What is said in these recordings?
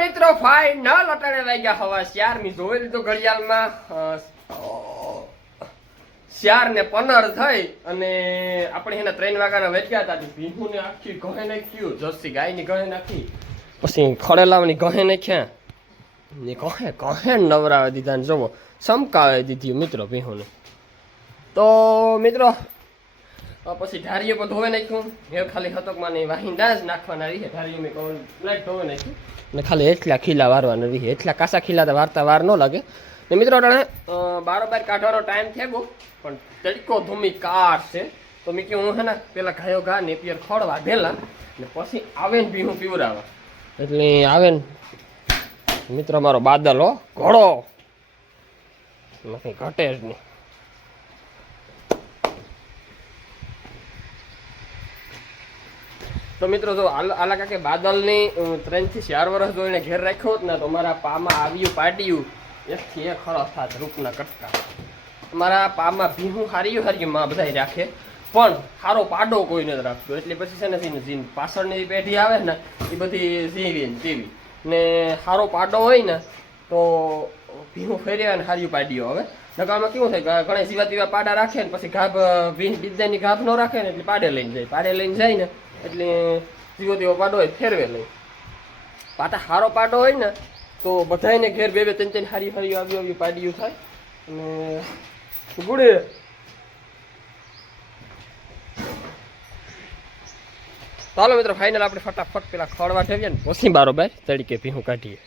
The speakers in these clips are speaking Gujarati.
મિત્રો ફાઈનલ અટાણે વાગ્યા હવા 4 ની જોઈ લીધો ઘડિયાળમાં 4:15 થઈ અને આપણે એના 3 વાગ્યાના વેચ્યા હતા. ભીહુને આખી ગહે નાખ્યું, જર્સી ગાયની ગહે નાખી, પછી ખડેલાવની ગહે નાખ્યા ને કહે નવરાવે દીધા ને જોવો સમકાવે દીધી મિત્રો ભીહુને. તો મિત્રો પછી ઢારીઓ પર ધોવે નાખ્યું. એ ખાલી હતકમાં નહીં વાહિંદા જ નાખવાના રહીએ. ઢારીઓ મેં પ્લેટ ધોવે નાખ્યું ને ખાલી એટલા ખીલા વારવાના રહીએ. એટલા કાસા ખીલા તો વારતા વાર ન લાગે ને મિત્રો. અટાણે બારોબાર કાઢવાનો ટાઈમ થઈ ગયો પણ તડકો ધૂમી કાર છે. તો મેં કહ્યું હું હે ને પેલા ગાયો ઘા નેપિયર ખોડવા ભેલા ને પછી આવે ને ભીહું પીવરાવા. એટલે આવે ને મિત્રો મારો બાદલ હો ઘોડો કંઈ ઘટે જ નહીં. તો મિત્રો જો આલા કાકે બાદલની 3 થી 4 વર્ષ જોઈને ઘેર રાખ્યો હોત ને તો મારા પામાં આવ્યું પાડ્યું એકથી એક ખરસ થાત રૂપના કટકા. મારા પામાં ભીહું હાર્યું માં બધા રાખે પણ સારો પાડો કોઈ નથી રાખતો. એટલે પછી છે ને જીન પાછળની પેઢી આવે ને એ બધી ઝીવી ને તેવી ને સારો પાડો હોય ને તો ભીહું ફેર્યા ને હાર્યું પાડ્યો. હવે નકામાં કેવું થાય ઘણા જીવા તેવા પાડા રાખે ને પછી ગાભ બીજાની ગાભ ન રાખે ને એટલે પાડે લઈને જાય ને એટલે જીવો તેવો પાડો હોય ફેરવે લઈ. પાટા સારો પાડો હોય ને તો બધાને ઘેર બે 3 હારી આવી પાડ્યું થાય અને ગુડે. ચાલો મિત્રો ફાઇનલ આપણે ફટાફટ પેલા ખડવા ઠેવીએ ને પછી બારોબાર તડીકે ભીહું કાઢીએ.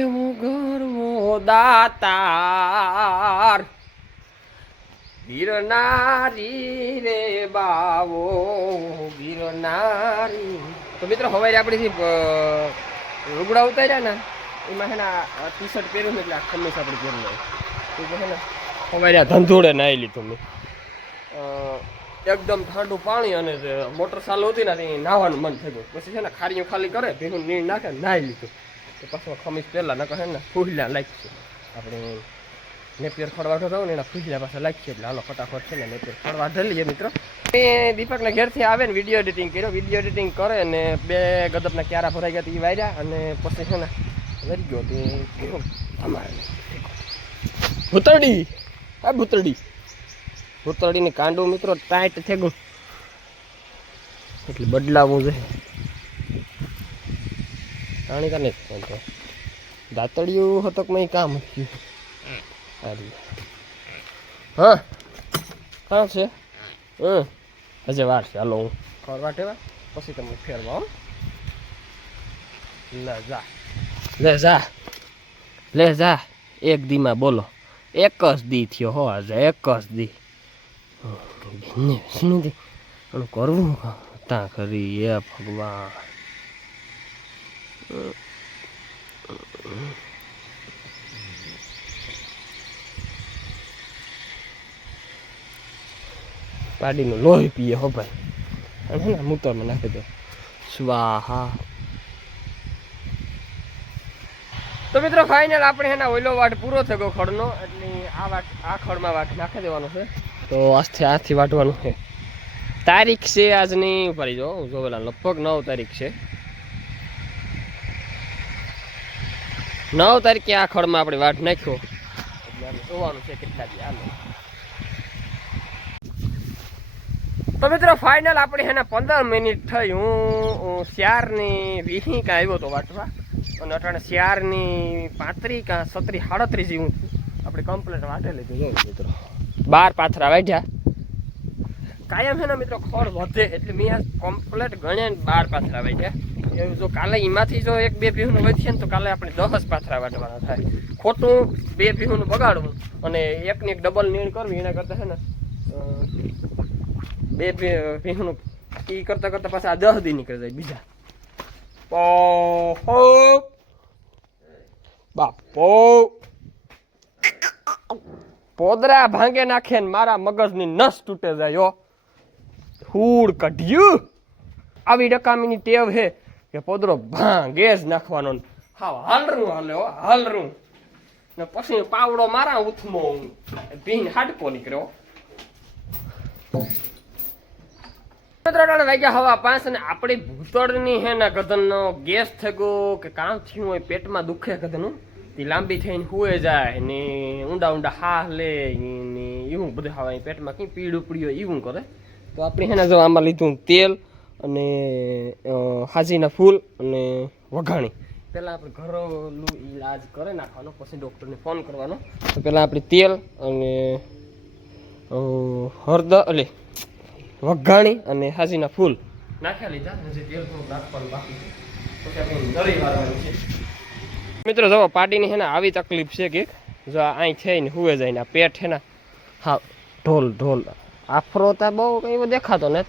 એવો ગરવો દાતાર ગિરનારી રે બાવો ગિરનારી. તો મિત્રો હવારે આપણે લુગડા ઉતાર્યા ને એમાં છે ને ટી શર્ટ પહેર્યું ને એટલે આ ખમીસ આપણે પહેરી લઈએ. તો છે ને હવારે આ ધંધોળે નાહી લીધું મેં. એકદમ ઠંડુ પાણી અને મોટર ચાલુ હતી ને નાહવાનું મન થઈ ગયું. પછી છે ને ખારીઓ ખાલી કરે ભીનું નીણ નાખે નાહી લીધું. તો પછી ખમીસ પહેલા ન કહે ને ફૂલ્યા લાગશે આપણે નેપિયર ખડવા ઢોળાવું ને એના ફૂલ્યા પાસે લાગશે. એટલે હાલો ફટાફટ છે ને નેપિયર ખડવા ઢલીએ મિત્રો. એ દીપકને ઘેરથી આવે ને વિડીયો એડિટિંગ કર્યો. વિડીયો એડિટિંગ કરે ને 2 ગદપના ક્યારા ભરાઈ ગયા એ વાર્યા અને પછી છે ને વરી ગયો તે અમારે ભૂતરડી હા ભૂતરડીની કાંડું મિત્રો ટાઈટ થઈ ગયું એટલે બદલાવવું જોઈએ. પાણી કા નહીં દાંતડિયું હતકમાં કામ હતું. હા કામ છે હજે વાર છે. હાલો હું ખરવા ટેવા પછી તમે ફેરવા. લે જા એક દીમાં બોલો. એક જ દી થયો હો આજે એક જ દી. કરવું ત્યાં ખરી એ ભગવાન. પાડીનું લોહી પીએ હો ભાઈ. અને ને મૂતરમાં નાખી દો સ્વાહા. તો મિત્રો ફાઇનલ આપણે એના ઓઈલો વાટ પૂરો થઈ ગયો ખડનો. એટલે આ ખડમાં વાટ નાખી દેવાનો છે. તો આથી વાટવાનું છે. તારીખ છે આજની ઉપર જો જોવેલા લગભગ 9 તારીખ છે. 9 તારીખે આ ખડમાં આપણે વાટ નાખ્યો એટલે જોવાનું છે કેટલા દી હાલે. તો મિત્રો ફાઇનલ આપણે એના 15 મિનિટ થઈ. હું 4:20 કાં આવ્યો હતો વાટવા અને અટાણે 4:35 કાં 37 જેવું આપણે કમ્પ્લેટ વાટે લીધું. જો મિત્રો 12 પાથરા વાઢ્યા. કાયમ છે ને મિત્રો ખડ વધે એટલે મેં આ કમ્પ્લેટ ગણ્યા 12 પાથરા વાઢ્યા. એવું જો કાલે એમાંથી જો 1-2 ભીહુંનું વધશે ને તો કાલે આપણે 10 પાથરા વાટવાના થાય. ખોટું 2 ભીહુંનું બગાડવું અને એકને એક ડબલ નીણ કરવી એના કરતાં છે ને 2 ભીહુંનું એ કરતાં પાછા આ 10 દી નીકળી જાય બીજા. બાપો પોદરા ભાંગે નાખે ને મારા મગજની નસ તૂટે જાય. હો હૂડ કાઢ્યું. આવી ડકામીની ટેવ છે કે પોદરો ભાંગે જ નાખવાનો. હા હાલરું હાલે હો હાલરું ને પછી પાવડો મારા ઉથમો ભીન હાડકો નીકળ્યો. ત્રણ વાગ્યા હવા 5 અને આપણી ભૂતળની હે ને ગધનનો ગેસ થઈ ગયો કે કામ થયું હોય પેટમાં દુખે ગધનું તે લાંબી થઈને હુએ જાય ને ઊંડા ઊંડા હાહ લે ને એવું બધું ખાવા પેટમાં કઈ પીળ ઉપડી હોય એવું કરે તો આપણે હે ને જો આમાં લીધું તેલ અને હાજીના ફૂલ અને વઘાણી પહેલાં આપણે ઘરેલું ઈલાજ કરી નાખવાનો પછી ડૉક્ટરને ફોન કરવાનો તો પહેલાં આપણે તેલ અને હળદર એટલે વઘાણી અને હાજીના ફૂલ નાખ્યા લીધા હજી તેલ થોડું નાખવાનું બાકી છે પછી આપણે નરી વાળવાની છે મિત્રો જો પાડીની છે ને આવી તકલીફ છે કે જો અહીં છે ને હુએ જાય ને આ પેટ છે ને હા ઢોલ આફરો તા બહુ કંઈ દેખાતો ને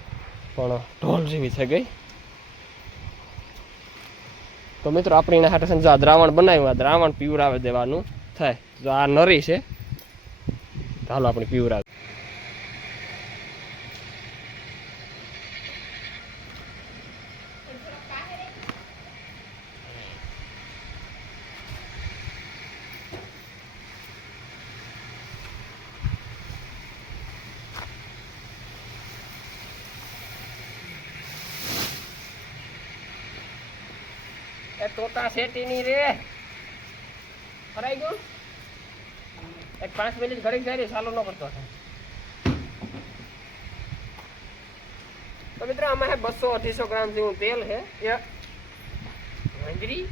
પણ ઢોલ જેવી થઈ ગઈ તો મિત્રો આપણે એના હાટે જો આ દ્રાવણ બનાવ્યું આ દ્રાવણ પીવરાવી દેવાનું થાય જો આ નરી છે ચાલો આપણે પીવરાવી તોતા શેટી ની રે ફરાઈ ગયું એક 5 મિનિટ ઘડી જાય ચાલુ ન કરતો તો મિત્રો આમાં હે 200-250 ગ્રામ જેવું તેલ હે વંજરી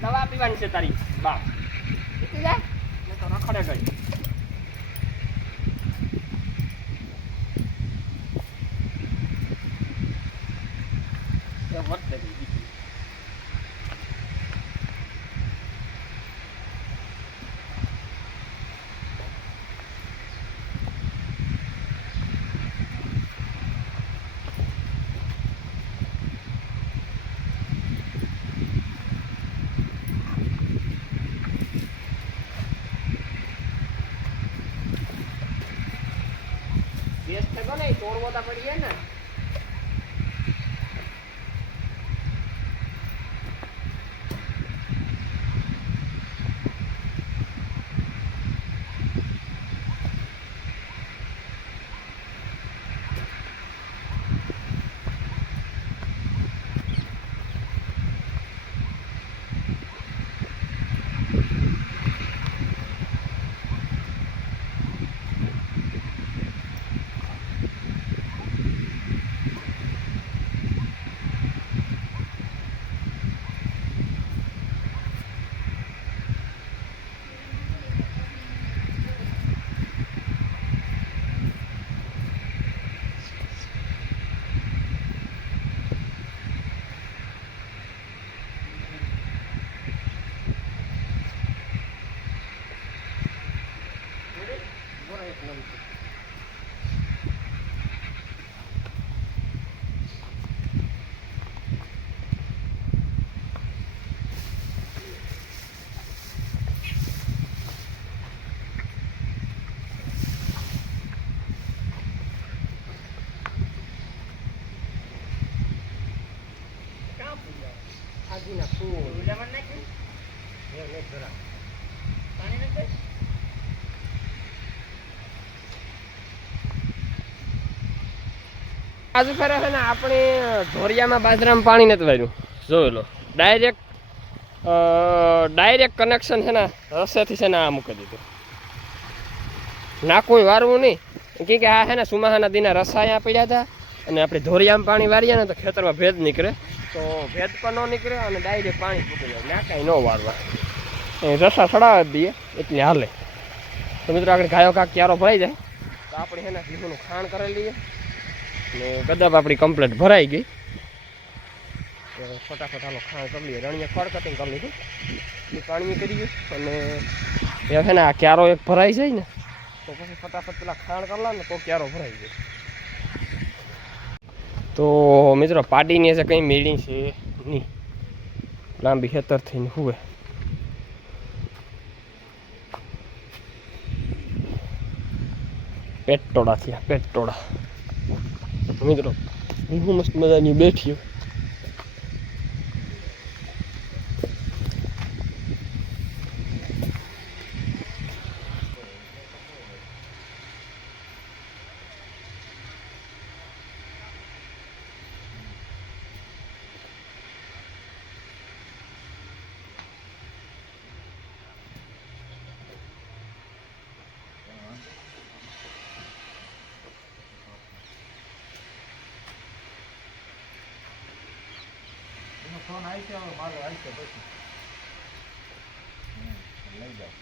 દવા પીવાની છે તારી બાપ પીતી જા ને તો રખડે ગઈ नहीं तोड़वा तो पड़ी है ना Haji na full. Udah naik nih? Ya, naik berat. Panen nanti. આજુ ફેરે છે ને આપણે ધોરિયામાં બાજરામાં પાણી નથી વાર્યું, જોઈ લો. ડાયરેક્ટ કનેક્શન છે ને રસ્તેથી છે ને આ મૂકી દીધું, ના કોઈ વારવું નહીં. કે આ છે ને સુમાહાના દીના રસાયા પડ્યા હતા અને આપણે ધોરિયામાં પાણી વારીએ ને તો ખેતરમાં ભેદ નીકળે, તો ભેદ પણ ન નીકળે અને ડાયરેક્ટ પાણી મૂકી જાય, ના કાંઈ ન વારવા, રસા ચડાવે જ દઈએ એટલે હાલે. તો મિત્રો આગળ ગાયો કાંક ક્યારો ભરાઈ જાય તો આપણે છે ને ઘીનું ખાણ કરી લઈએ ને ગદબ આપણી કમ્પ્લીટ ભરાઈ ગઈ. ફટાફટ હાલો ખાણ કરી લઈએ. રણીએ ખડ કટિંગ કરી લીધું, એ પાણી કરીએ અને એ છે ને આ ક્યારો એક ભરાઈ જાય ને તો પછી ફટાફટ પેલા ખાણ કરલા ને તો ક્યારો ભરાઈ જાય. તો મિત્રો પાડીની હશે કંઈ મેળી છે નહીં, લાંબી ખેતર થઈને હુએ. પેટોડા થયા પેટોડા મિત્રો, હું મસ્ત મજાની બેઠી. ફોન આવી છે, હવે મારો આવી છે પછી લઈ જાઓ.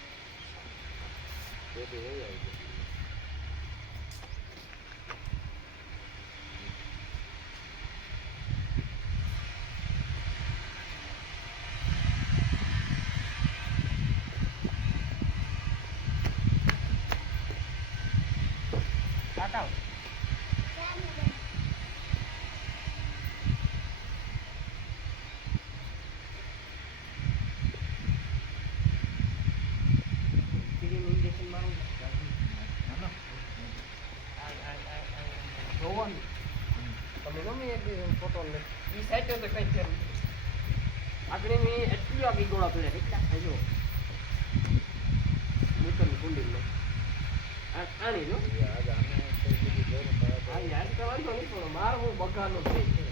તમે ગમે એક ફોટો લે એ સાઈડ તો કઈ છે આગળ મેં એટલી આગી ગોળા પડ્યા કેટલા ખાજો મોટરની કુંડી લો આણી જો આ યાદ કરવાનો નહીં પણ માર હું બગાનો થઈ છે.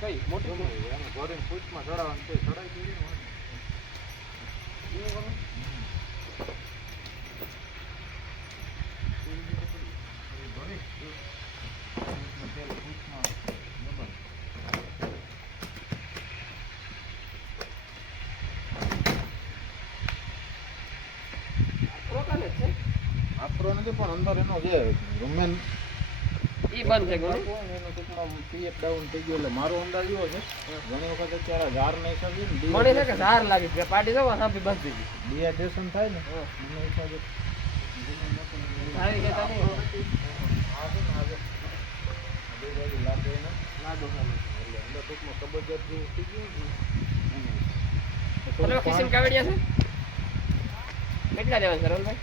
કઈ મોટી ગોરીને પૂછમાં ચડાવવાનું છે, ચડાવી દઈએ આપરો નથી પણ અંદર એનો જે રૂમેન ઈ બંધ છે ગણો એનો ટૂંકમાં પીએફ ડાઉન થઈ ગયો એટલે મારો અંદાજ એવો છે ઘણી વખત અત્યારે ઝાર નહીં સગી ને મને છે કે ઝાર લાગી છે પાડી દો સાપી બંધ થઈ ગઈ ડિહાઇડ્રેશન થાય ને એનો હિસાબે આવી ગયા નહીં આ છે ને આજે આજુબાજુ લાગે ને લાડો ખાલી એટલે અંદર ટૂંકમાં કબજત જેવું થઈ ગયું ને. કિશન કાવડિયા છે કેટલા લેવા છે રોલભાઈ?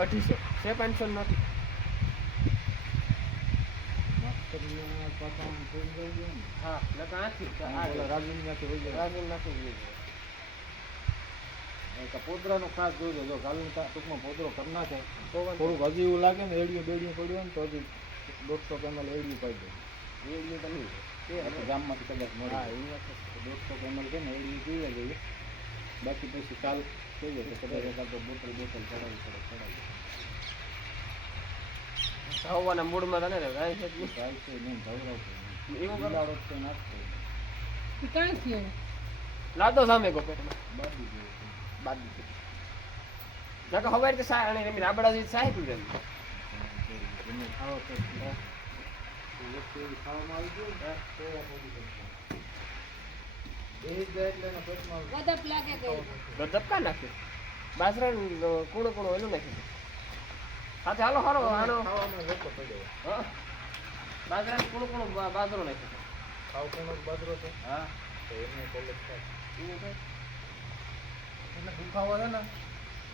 2800 છે 500 નથી હા પોદરાનું ખાસ જોજો. જો કાલનું ટૂંકમાં પોદરો કરી નાખે થોડુંક હજી એવું લાગે ને એડિયું બેડિયું પડ્યું ને તો હજી 150 ml એડિયું પાઈ દે. એડિયું તો નહીં ગામમાંથી કદાચ મળે. હા એ 150 ml છે ને એડિયું પીવા જોઈએ, બાકી પછી કાલ થઈ જાય કદાચ એકાદ બોટલ ચડાવી ચડાવી ખાવાના મૂડમાં તને ગાય છે નહીં ધવરાવતો એવું ગલાડો તો નાખતો કાંઈ થયું લાદો સામે ગો પેટમાં બાદી ના કે હવારે તો સા અને રમી રાબડાજી સાહે પી ગઈ તમે ખાઓ તો ખાવામાં આવી ગયું ને તો એ જ એટલે ને પેટમાં ગદપ લાગે કે ગદપ કા નાખે બાસરા કૂણો કૂણો એલું નાખી સાથે હાલો હારો આનો ખાવામાં વેકો પડ્યો. હા બાજરા કૂણો કૂણો બાજરો નાખી ખાવ કૂણો બાજરો છે. હા તો એને કોલેજ થાય એને એટલે દુખાવો છે ને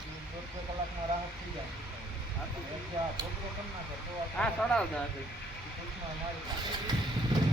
દોઢ બે કલાકમાં રાહત થઈ જાય. એક આ પોતરો કરી નાખે તો આ ચડાવતા હશે ટૂંકમાં મારી